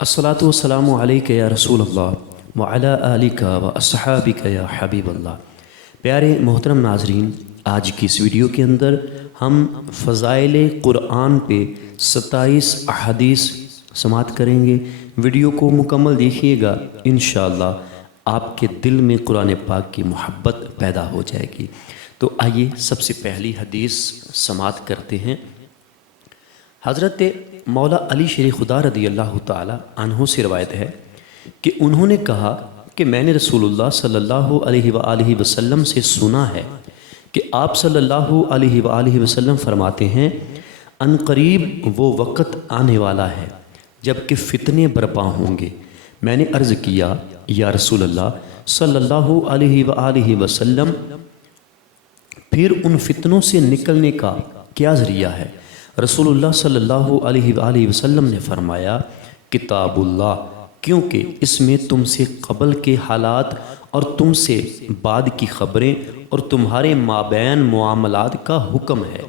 الصلاۃ والسلام علیک یا رسول اللہ وعلی آلک و اصحابک یا حبیب اللہ۔ پیارے محترم ناظرین، آج کی اس ویڈیو کے اندر ہم فضائل قرآن پہ 27 احادیث سماعت کریں گے۔ ویڈیو کو مکمل دیکھیے گا، انشاءاللہ آپ کے دل میں قرآن پاک کی محبت پیدا ہو جائے گی۔ تو آئیے سب سے پہلی حدیث سماعت کرتے ہیں۔ حضرت مولا علی شیر خدا رضی اللہ تعالی عنہ سے روایت ہے کہ انہوں نے کہا کہ میں نے رسول اللہ صلی اللہ علیہ وآلہ وسلم سے سنا ہے کہ آپ صلی اللہ علیہ وآلہ وسلم فرماتے ہیں، ان قریب وہ وقت آنے والا ہے جب کہ فتنے برپا ہوں گے۔ میں نے عرض کیا، یا رسول اللہ صلی اللہ علیہ وآلہ وسلم، پھر ان فتنوں سے نکلنے کا کیا ذریعہ ہے؟ رسول اللہ صلی اللہ علیہ وآلہ وسلم نے فرمایا، کتاب اللہ، کیونکہ اس میں تم سے قبل کے حالات اور تم سے بعد کی خبریں اور تمہارے مابین معاملات کا حکم ہے،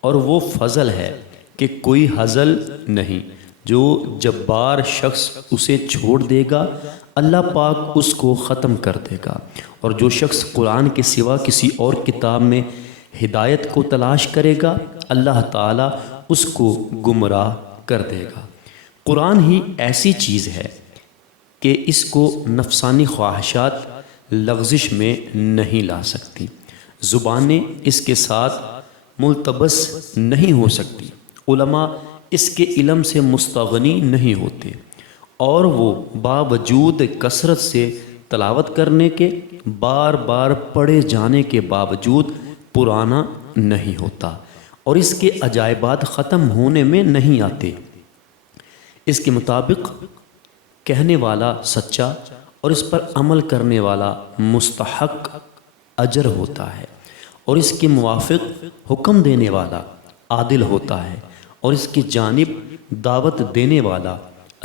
اور وہ فضل ہے کہ کوئی ہزل نہیں۔ جو جبار شخص اسے چھوڑ دے گا اللہ پاک اس کو ختم کر دے گا، اور جو شخص قرآن کے سوا کسی اور کتاب میں ہدایت کو تلاش کرے گا اللہ تعالیٰ اس کو گمراہ کر دے گا۔ قرآن ہی ایسی چیز ہے کہ اس کو نفسانی خواہشات لغزش میں نہیں لا سکتی، زبانیں اس کے ساتھ ملتبس نہیں ہو سکتی، علماء اس کے علم سے مستغنی نہیں ہوتے، اور وہ باوجود کثرت سے تلاوت کرنے کے، بار بار پڑھے جانے کے باوجود پرانا نہیں ہوتا، اور اس کے عجائبات ختم ہونے میں نہیں آتے۔ اس کے مطابق کہنے والا سچا اور اس پر عمل کرنے والا مستحق اجر ہوتا ہے، اور اس کے موافق حکم دینے والا عادل ہوتا ہے، اور اس کی جانب دعوت دینے والا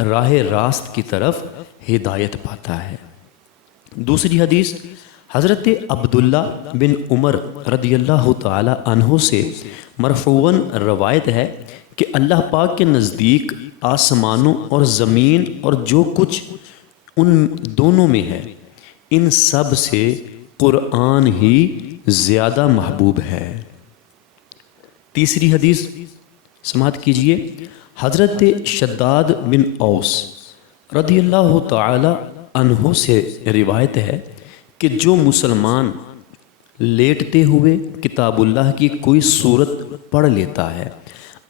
راہ راست کی طرف ہدایت پاتا ہے۔ دوسری حدیث حضرت عبداللہ بن عمر رضی اللہ تعالی عنہ سے مرفوعاً روایت ہے کہ اللہ پاک کے نزدیک آسمانوں اور زمین اور جو کچھ ان دونوں میں ہے، ان سب سے قرآن ہی زیادہ محبوب ہے۔ تیسری حدیث سماعت کیجئے۔ حضرت شداد بن اوس رضی اللہ تعالی عنہ سے روایت ہے کہ جو مسلمان لیٹتے ہوئے کتاب اللہ کی کوئی صورت پڑھ لیتا ہے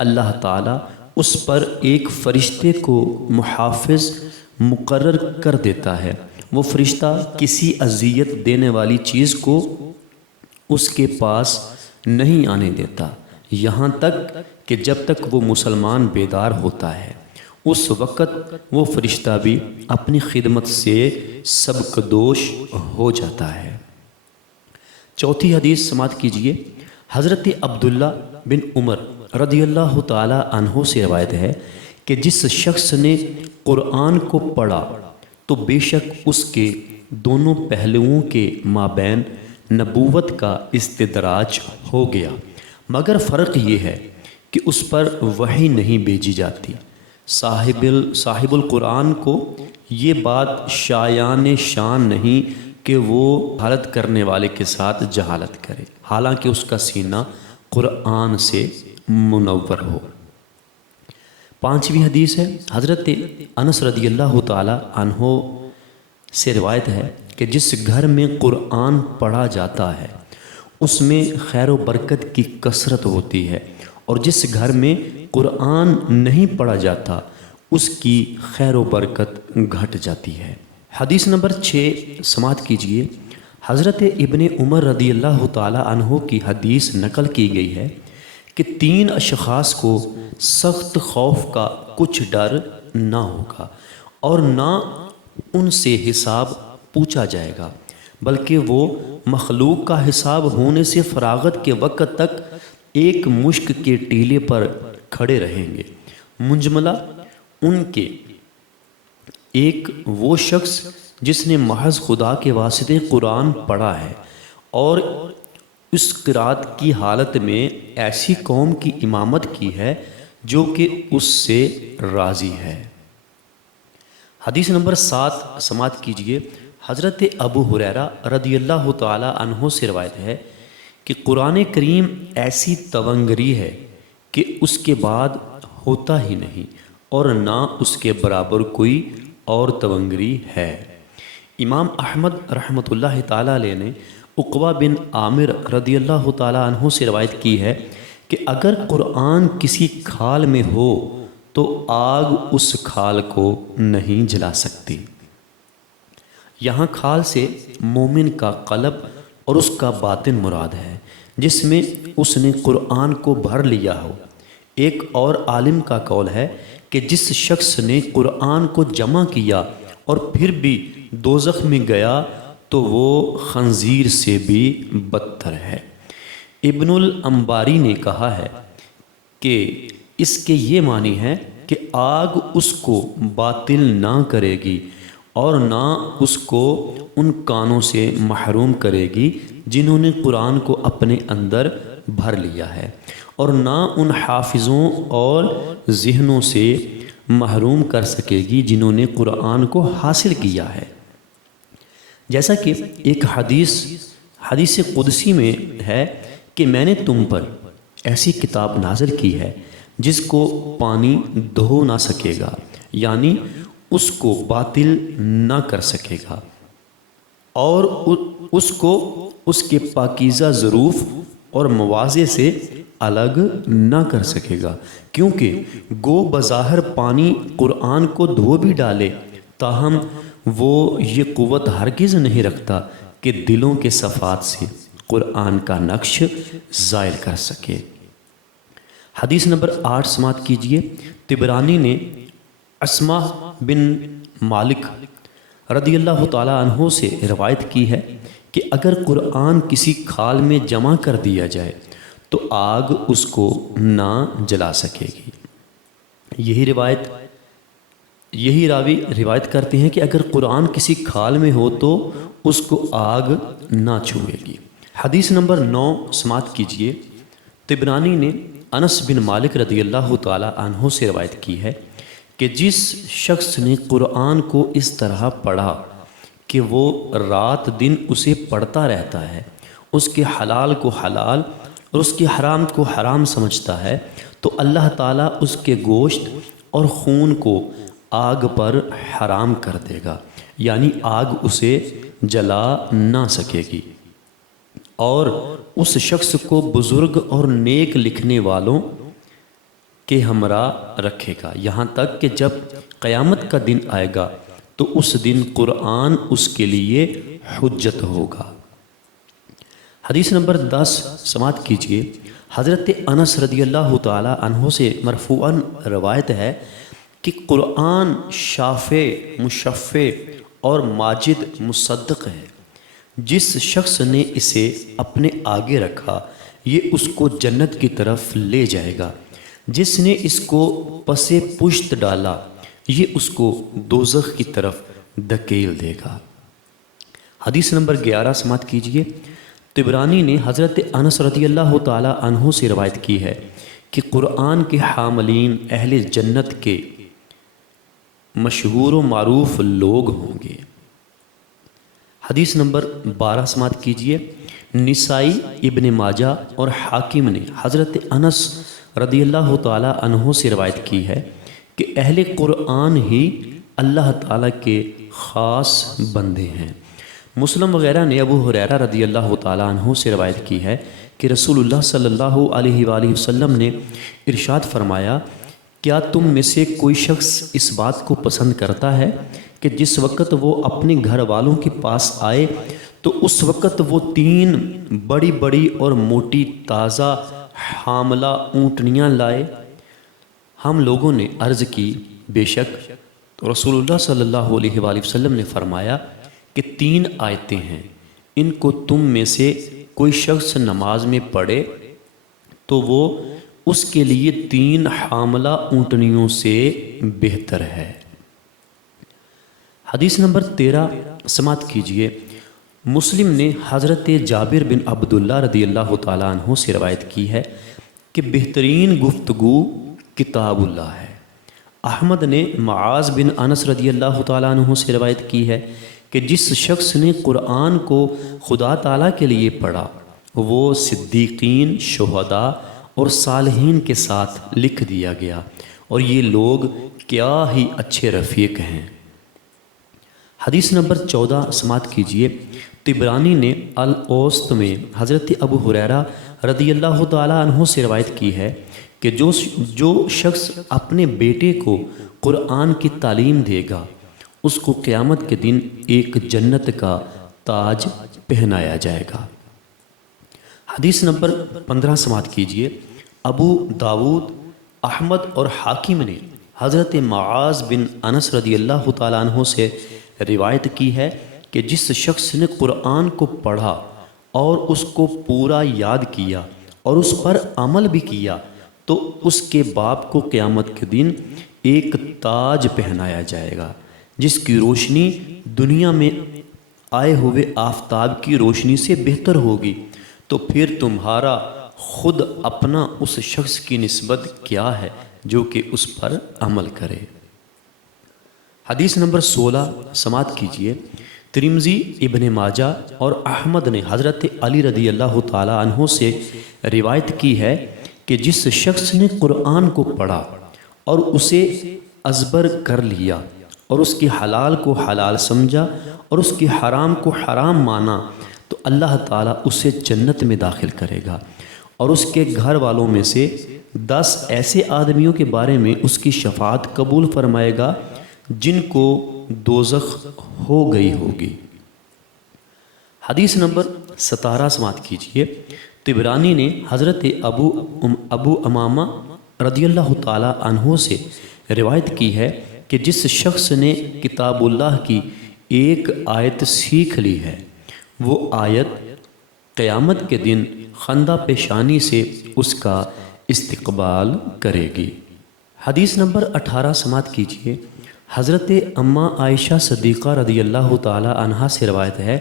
اللہ تعالیٰ اس پر ایک فرشتے کو محافظ مقرر کر دیتا ہے۔ وہ فرشتہ کسی اذیت دینے والی چیز کو اس کے پاس نہیں آنے دیتا یہاں تک کہ جب تک وہ مسلمان بیدار ہوتا ہے، اس وقت وہ فرشتہ بھی اپنی خدمت سے سبکدوش ہو جاتا ہے۔ چوتھی حدیث سماعت کیجئے۔ حضرت عبداللہ بن عمر رضی اللہ تعالی عنہ سے روایت ہے کہ جس شخص نے قرآن کو پڑھا تو بے شک اس کے دونوں پہلوؤں کے مابین نبوت کا استدراج ہو گیا، مگر فرق یہ ہے کہ اس پر وحی نہیں بھیجی جاتی۔ صاحب القرآن کو یہ بات شایان شان نہیں کہ وہ جہالت کرنے والے کے ساتھ جہالت کرے، حالانکہ اس کا سینہ قرآن سے منور ہو۔ پانچویں حدیث ہے حضرت انس رضی اللہ تعالی عنہ سے روایت ہے کہ جس گھر میں قرآن پڑھا جاتا ہے اس میں خیر و برکت کی کثرت ہوتی ہے، اور جس گھر میں قرآن نہیں پڑھا جاتا اس کی خیر و برکت گھٹ جاتی ہے۔ حدیث نمبر 6 سماعت کیجئے۔ حضرت ابن عمر رضی اللہ تعالی عنہ کی حدیث نقل کی گئی ہے کہ 3 اشخاص کو سخت خوف کا کچھ ڈر نہ ہوگا، اور نہ ان سے حساب پوچھا جائے گا، بلکہ وہ مخلوق کا حساب ہونے سے فراغت کے وقت تک ایک مشک کے ٹیلے پر کھڑے رہیں گے۔ منجملہ ان کے ایک وہ شخص جس نے محض خدا کے واسطے قرآن پڑھا ہے اور اس قرات کی حالت میں ایسی قوم کی امامت کی ہے جو کہ اس سے راضی ہے۔ حدیث نمبر 7 سماعت کیجئے۔ حضرت ابو ہریرہ رضی اللہ تعالی عنہ سے روایت ہے کہ قرآن کریم ایسی تونگری ہے کہ اس کے بعد ہوتا ہی نہیں اور نہ اس کے برابر کوئی اور تونگری ہے۔ امام احمد رحمۃ اللہ تعالی علیہ نے عقبہ بن عامر رضی اللہ تعالی عنہ سے روایت کی ہے کہ اگر قرآن کسی کھال میں ہو تو آگ اس کھال کو نہیں جلا سکتی۔ یہاں کھال سے مومن کا قلب اور اس کا باطن مراد ہے جس میں اس نے قرآن کو بھر لیا ہو۔ ایک اور عالم کا قول ہے کہ جس شخص نے قرآن کو جمع کیا اور پھر بھی دوزخ میں گیا تو وہ خنزیر سے بھی بدتر ہے۔ ابن الانباری نے کہا ہے کہ اس کے یہ معنی ہے کہ آگ اس کو باطل نہ کرے گی اور نہ اس کو ان کانوں سے محروم کرے گی جنہوں نے قرآن کو اپنے اندر بھر لیا ہے، اور نہ ان حافظوں اور ذہنوں سے محروم کر سکے گی جنہوں نے قرآن کو حاصل کیا ہے۔ جیسا کہ ایک حدیث قدسی میں ہے کہ میں نے تم پر ایسی کتاب نازل کی ہے جس کو پانی دھو نہ سکے گا، یعنی اس کو باطل نہ کر سکے گا، اور اس کو اس کے پاکیزہ ظروف اور مواضع سے الگ نہ کر سکے گا، کیونکہ گو بظاہر پانی قرآن کو دھو بھی ڈالے تاہم وہ یہ قوت ہرگز نہیں رکھتا کہ دلوں کے صفات سے قرآن کا نقش زائل کر سکے۔ حدیث نمبر 8 سماعت کیجئے۔ طبرانی نے اسما بن مالک رضی اللہ تعالی عنہ سے روایت کی ہے کہ اگر قرآن کسی کھال میں جمع کر دیا جائے تو آگ اس کو نہ جلا سکے گی۔ یہی راوی روایت کرتے ہیں کہ اگر قرآن کسی کھال میں ہو تو اس کو آگ نہ چھوئے گی۔ حدیث نمبر 9 سماعت کیجئے۔ طبرانی نے انس بن مالک رضی اللہ تعالی عنہ سے روایت کی ہے کہ جس شخص نے قرآن کو اس طرح پڑھا کہ وہ رات دن اسے پڑھتا رہتا ہے، اس کے حلال کو حلال اور اس کے حرام کو حرام سمجھتا ہے، تو اللہ تعالیٰ اس کے گوشت اور خون کو آگ پر حرام کر دے گا، یعنی آگ اسے جلا نہ سکے گی، اور اس شخص کو بزرگ اور نیک لکھنے والوں کے ہمراہ رکھے گا، یہاں تک کہ جب قیامت کا دن آئے گا تو اس دن قرآن اس کے لیے حجت ہوگا۔ حدیث نمبر 10 سماعت کیجئے۔ حضرت انس رضی اللہ تعالی عنہ سے مرفوعاً روایت ہے کہ قرآن شافع، مشفع اور ماجد مصدق ہے۔ جس شخص نے اسے اپنے آگے رکھا یہ اس کو جنت کی طرف لے جائے گا، جس نے اس کو پس پشت ڈالا یہ اس کو دوزخ کی طرف دھکیل دے گا۔ حدیث نمبر 11 سماعت کیجئے۔ طبرانی نے حضرت انس رضی اللہ تعالی عنہ سے روایت کی ہے کہ قرآن کے حاملین اہل جنت کے مشہور و معروف لوگ ہوں گے۔ حدیث نمبر 12 سماعت کیجئے۔ نسائی، ابن ماجہ اور حاکم نے حضرت انس رضی اللہ تعالی عنہ سے روایت کی ہے کہ اہل قرآن ہی اللہ تعالیٰ کے خاص بندے ہیں۔ مسلم وغیرہ نے ابو ہریرہ رضی اللہ تعالی عنہ سے روایت کی ہے کہ رسول اللہ صلی اللہ علیہ وآلہ وسلم نے ارشاد فرمایا، کیا تم میں سے کوئی شخص اس بات کو پسند کرتا ہے کہ جس وقت وہ اپنے گھر والوں کے پاس آئے تو اس وقت وہ 3 بڑی بڑی اور موٹی تازہ حاملہ اونٹنیاں لائے؟ ہم لوگوں نے عرض کی، بے شک۔ تو رسول اللہ صلی اللہ علیہ وآلہ وسلم نے فرمایا کہ 3 آیتیں ہیں، ان کو تم میں سے کوئی شخص نماز میں پڑھے تو وہ اس کے لیے 3 حاملہ اونٹنیوں سے بہتر ہے۔ حدیث نمبر 13 سماعت کیجئے۔ مسلم نے حضرت جابر بن عبداللہ رضی اللہ تعالیٰ عنہ سے روایت کی ہے کہ بہترین گفتگو کتاب اللہ ہے، احمد نے معاذ بن انس رضی اللہ تعالیٰ عنہ سے روایت کی ہے کہ جس شخص نے قرآن کو خدا تعالیٰ کے لیے پڑھا وہ صدیقین، شہداء اور صالحین کے ساتھ لکھ دیا گیا، اور یہ لوگ کیا ہی اچھے رفیق ہیں۔ حدیث نمبر 14 سماعت کیجیے۔ طبرانی نے الاوسط میں حضرت ابو ہریرہ رضی اللہ تعالیٰ عنہ سے روایت کی ہے کہ جو شخص اپنے بیٹے کو قرآن کی تعلیم دے گا اس کو قیامت کے دن ایک جنت کا تاج پہنایا جائے گا۔ حدیث نمبر 15 سماعت کیجیے۔ ابو داود، احمد اور حاکم نے حضرت معاذ بن انس رضی اللہ تعالیٰ عنہ سے روایت کی ہے کہ جس شخص نے قرآن کو پڑھا اور اس کو پورا یاد کیا اور اس پر عمل بھی کیا تو اس کے باپ کو قیامت کے دن ایک تاج پہنایا جائے گا جس کی روشنی دنیا میں آئے ہوئے آفتاب کی روشنی سے بہتر ہوگی، تو پھر تمہارا خود اپنا اس شخص کی نسبت کیا ہے جو کہ اس پر عمل کرے۔ حدیث نمبر 16 سماعت کیجیے۔ ترمذی، ابن ماجہ اور احمد نے حضرت علی رضی اللہ تعالیٰ عنہ سے روایت کی ہے کہ جس شخص نے قرآن کو پڑھا اور اسے ازبر کر لیا اور اس کی حلال کو حلال سمجھا اور اس کی حرام کو حرام مانا تو اللہ تعالیٰ اسے جنت میں داخل کرے گا، اور اس کے گھر والوں میں سے 10 ایسے آدمیوں کے بارے میں اس کی شفاعت قبول فرمائے گا جن کو دوزخ ہو گئی ہوگی۔ حدیث نمبر 17 سماعت کیجیے۔ طبرانی نے حضرت ابو امامہ رضی اللہ تعالیٰ عنہ سے روایت کی ہے کہ جس شخص نے کتاب اللہ کی ایک آیت سیکھ لی ہے وہ آیت قیامت کے دن خندہ پیشانی سے اس کا استقبال کرے گی۔ حدیث نمبر 18 سماعت کیجیے۔ حضرت اماں عائشہ صدیقہ رضی اللہ تعالی عنہا سے روایت ہے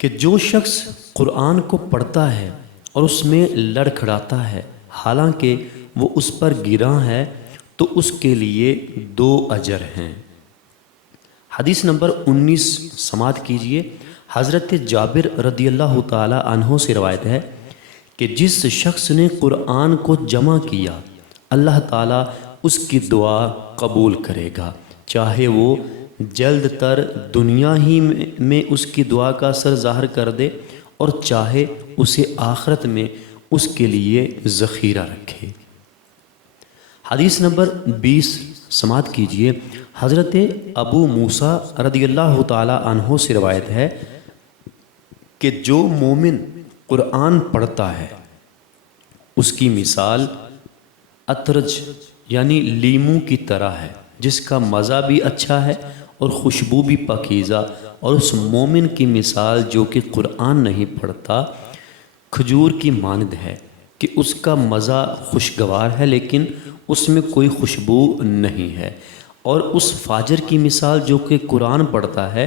کہ جو شخص قرآن کو پڑھتا ہے اور اس میں لڑکھڑاتا ہے حالانکہ وہ اس پر گراں ہے تو اس کے لیے 2 اجر ہیں۔ حدیث نمبر 19 سماعت کیجیے۔ حضرت جابر رضی اللہ تعالی عنہ سے روایت ہے کہ جس شخص نے قرآن کو جمع کیا اللہ تعالیٰ اس کی دعا قبول کرے گا، چاہے وہ جلد تر دنیا ہی میں اس کی دعا کا اثر ظاہر کر دے اور چاہے اسے آخرت میں اس کے لیے ذخیرہ رکھے۔ حدیث نمبر 20 سماعت کیجیے۔ حضرت ابو موسیٰ رضی اللہ تعالی عنہ سے روایت ہے کہ جو مومن قرآن پڑھتا ہے اس کی مثال اترج یعنی لیموں کی طرح ہے جس کا مزہ بھی اچھا ہے اور خوشبو بھی پاکیزہ، اور اس مومن کی مثال جو کہ قرآن نہیں پڑھتا کھجور کی مانند ہے کہ اس کا مزہ خوشگوار ہے لیکن اس میں کوئی خوشبو نہیں ہے، اور اس فاجر کی مثال جو کہ قرآن پڑھتا ہے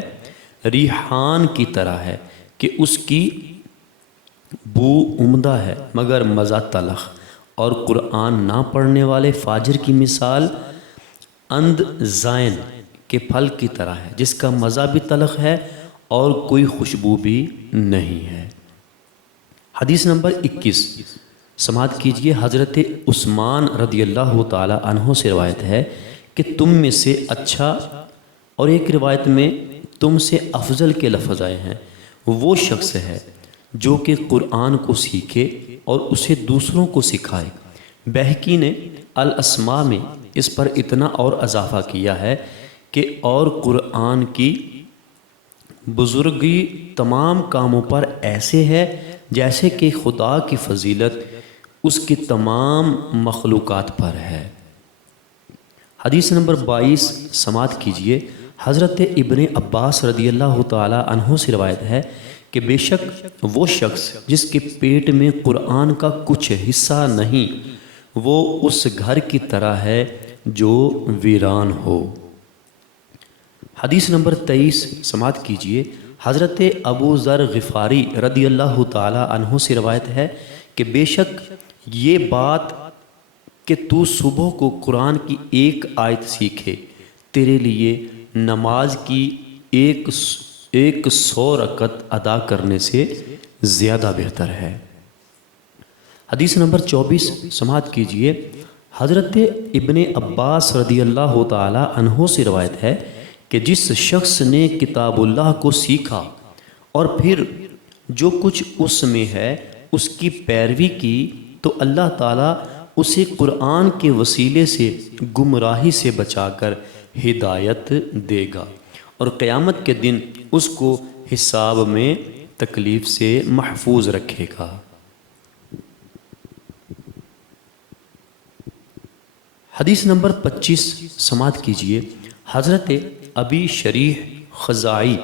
ریحان کی طرح ہے کہ اس کی بو عمدہ ہے مگر مزہ تلخ، اور قرآن نہ پڑھنے والے فاجر کی مثال اند زائن کے پھل کی طرح ہے جس کا مزہ بھی تلخ ہے اور کوئی خوشبو بھی نہیں ہے۔ حدیث نمبر 21 سماعت کیجیے۔ حضرت عثمان رضی اللہ تعالی عنہ سے روایت ہے کہ تم میں سے اچھا، اور ایک روایت میں تم سے افضل کے لفظ آئے ہیں، وہ شخص ہے جو کہ قرآن کو سیکھے اور اسے دوسروں کو سکھائے۔ بہقی نے الاسماء میں اس پر اتنا اور اضافہ کیا ہے کہ اور قرآن کی بزرگی تمام کاموں پر ایسے ہے جیسے کہ خدا کی فضیلت اس کی تمام مخلوقات پر ہے۔ حدیث نمبر 22 سماعت کیجیے۔ حضرت ابن عباس رضی اللہ تعالی عنہ سے روایت ہے کہ بے شک وہ شخص جس کے پیٹ میں قرآن کا کچھ حصہ نہیں وہ اس گھر کی طرح ہے جو ویران ہو۔ حدیث نمبر 23 سماعت کیجیے۔ حضرت ابو ذر غفاری رضی اللہ تعالی عنہ سے روایت ہے کہ بے شک یہ بات کہ تو صبح کو قرآن کی ایک آیت سیکھے تیرے لیے نماز کی ایک 100 رکعت ادا کرنے سے زیادہ بہتر ہے۔ حدیث نمبر 24 سماعت کیجئے۔ حضرت ابن عباس رضی اللہ تعالی عنہ سے روایت ہے کہ جس شخص نے کتاب اللہ کو سیکھا اور پھر جو کچھ اس میں ہے اس کی پیروی کی تو اللہ تعالیٰ اسے قرآن کے وسیلے سے گمراہی سے بچا کر ہدایت دے گا اور قیامت کے دن اس کو حساب میں تکلیف سے محفوظ رکھے گا۔ حدیث نمبر 25 سماعت کیجئے۔ حضرت ابی شریح خزاعی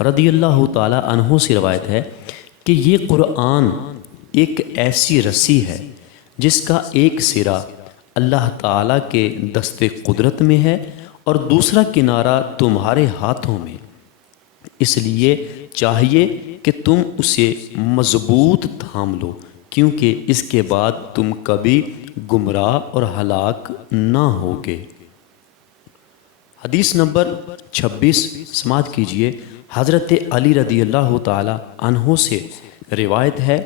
رضی اللہ تعالی عنہ سے روایت ہے کہ یہ قرآن ایک ایسی رسی ہے جس کا ایک سرا اللہ تعالیٰ کے دست قدرت میں ہے اور دوسرا کنارہ تمہارے ہاتھوں میں، اس لیے چاہیے کہ تم اسے مضبوط تھام لو کیونکہ اس کے بعد تم کبھی گمراہ اور ہلاک نہ ہوگے۔ حدیث نمبر 26 سماعت کیجئے۔ حضرت علی رضی اللہ تعالی عنہ سے روایت ہے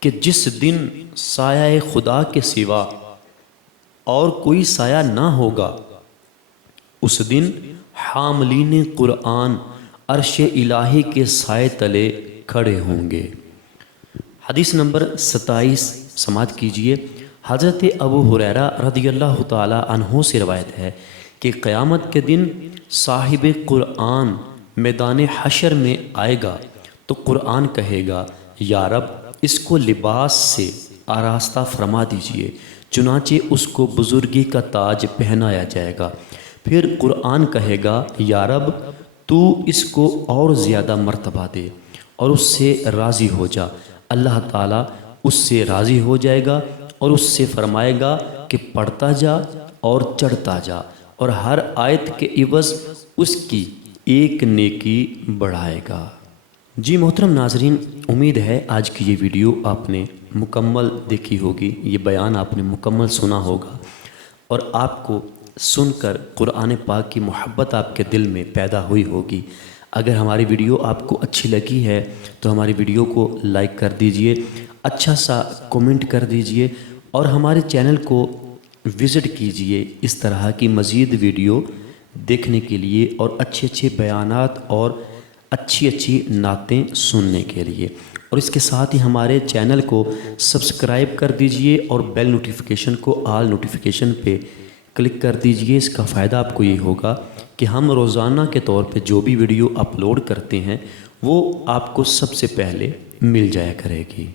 کہ جس دن سایہ خدا کے سوا اور کوئی سایہ نہ ہوگا اس دن حاملین قرآن عرش الہی کے سائے تلے کھڑے ہوں گے۔ حدیث نمبر 27 سماعت کیجئے۔ حضرت ابو ہریرہ رضی اللہ تعالی عنہ سے روایت ہے کہ قیامت کے دن صاحب قرآن میدان حشر میں آئے گا تو قرآن کہے گا یا رب اس کو لباس سے آراستہ فرما دیجئے، چنانچہ اس کو بزرگی کا تاج پہنایا جائے گا۔ پھر قرآن کہے گا یا رب تو اس کو اور زیادہ مرتبہ دے اور اس سے راضی ہو جا۔ اللہ تعالیٰ اس سے راضی ہو جائے گا اور اس سے فرمائے گا کہ پڑھتا جا اور چڑھتا جا اور ہر آیت کے عوض اس کی ایک نیکی بڑھائے گا۔ جی محترم ناظرین، امید ہے آج کی یہ ویڈیو آپ نے مکمل دیکھی ہوگی، یہ بیان آپ نے مکمل سنا ہوگا اور آپ کو سن کر قرآن پاک کی محبت آپ کے دل میں پیدا ہوئی ہوگی۔ اگر ہماری ویڈیو آپ کو اچھی لگی ہے تو ہماری ویڈیو کو لائک کر دیجئے، اچھا سا کومنٹ کر دیجئے اور ہمارے چینل کو وزٹ کیجئے اس طرح کی مزید ویڈیو دیکھنے کے لیے اور اچھے اچھے بیانات اور اچھی نعتیں سننے کے لیے، اور اس کے ساتھ ہی ہمارے چینل کو سبسکرائب کر دیجئے اور بیل نوٹیفیکیشن کو آل نوٹیفیکیشن پہ کلک کر دیجئے۔ اس کا فائدہ آپ کو یہ ہوگا کہ ہم روزانہ کے طور پہ جو بھی ویڈیو اپلوڈ کرتے ہیں وہ آپ کو سب سے پہلے مل جایا کرے گی۔